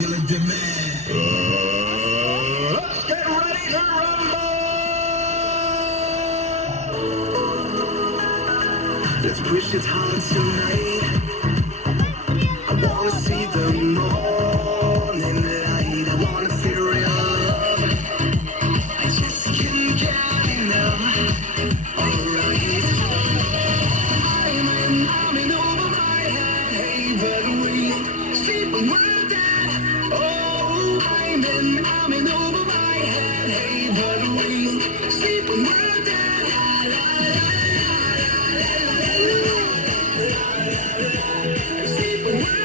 Feeling demand. Let's get ready to rumble. Let's push it hard tonight. I wanna see the morning light. I wanna feel real love. I just can't get enough. Alright. I'm in over my head. Hey, but we sleep when we're dead. Oh, I'm in over my head. Hey, but we sleep when we're dead. Sleep when we're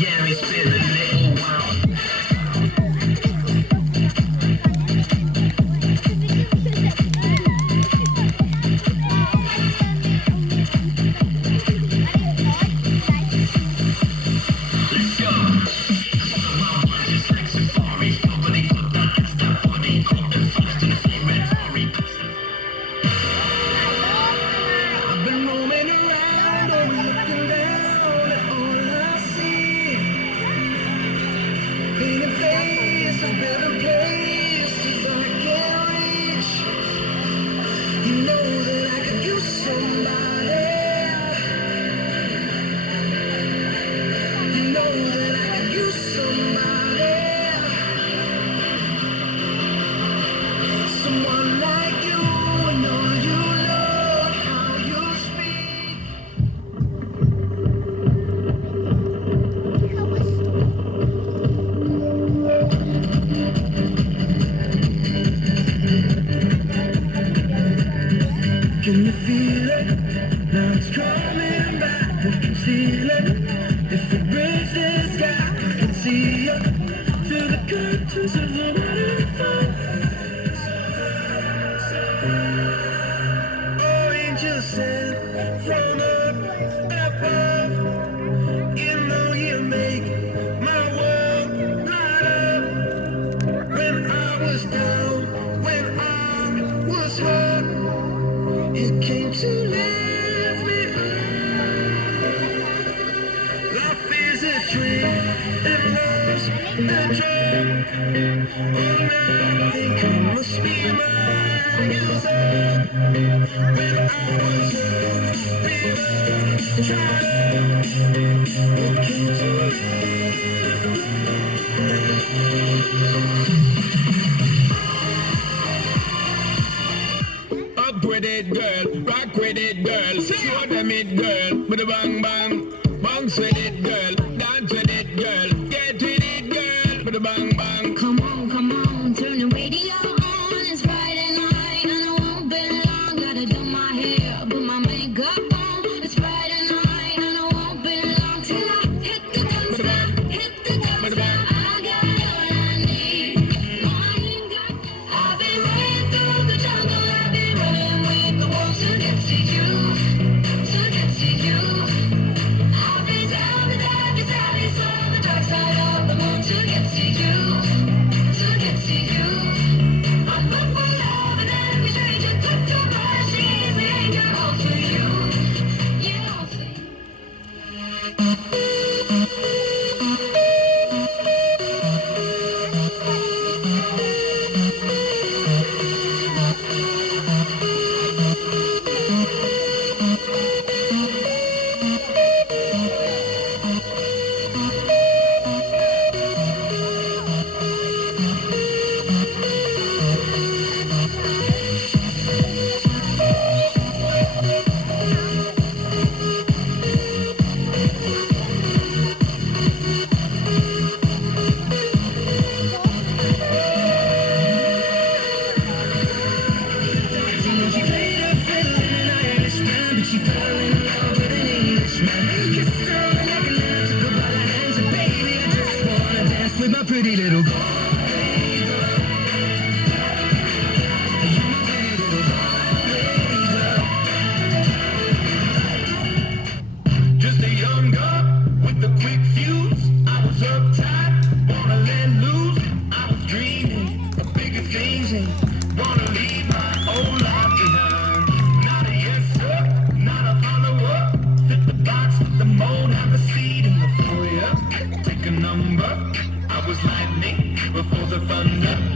yeah, it's been a little while. Let's go. I've been roaming around, always looking down at all I see. Painted faces, better places I can't reach. You know that I could use somebody. You know that I could use somebody. Someone like you, I know you love how you speak. Can you feel it? Now it's coming back. We can steal it. If we bridge this gap, I can see you through the curtains of the waterfall. Oh, angels sent from above. You know you make my world light up. When I was down, when I was hurt, you came to lift me up. Life is a dream, and love's a drug. Oh, now I think I must be my user. When I was young, tried, you came to up with it, girl. Rock with it, girl. Show them it, girl. With a bang bang. Bounce with it, girl. Dance with it, girl. Get with it, girl. With a bang bang. Come on, turn the radio on. It's Friday night and I won't be long. Gotta do my hair, put my makeup on. It's Friday night and I won't be long till I hit the dance floor, hit the dance floor. I got all I need. I've been running through the jungle. I've been running with the wolves to get to you, to get to you. I've been down the dark, so the dark side of the moon to get to you, to get to you. I look for love and every stranger took too much. Easy anger all for you, yeah, all for you. my pretty little Galway girl. You're my pretty little Galway girl. Just a young gun with a quick fuse. I was uptight, wanna let loose. I was dreaming of bigger things and wanna leave my old life behind. Not a yes sir, not a follower. Fit the box, fit the mold, have a seat in the foyer. Take a number. I was lightning before the thunder.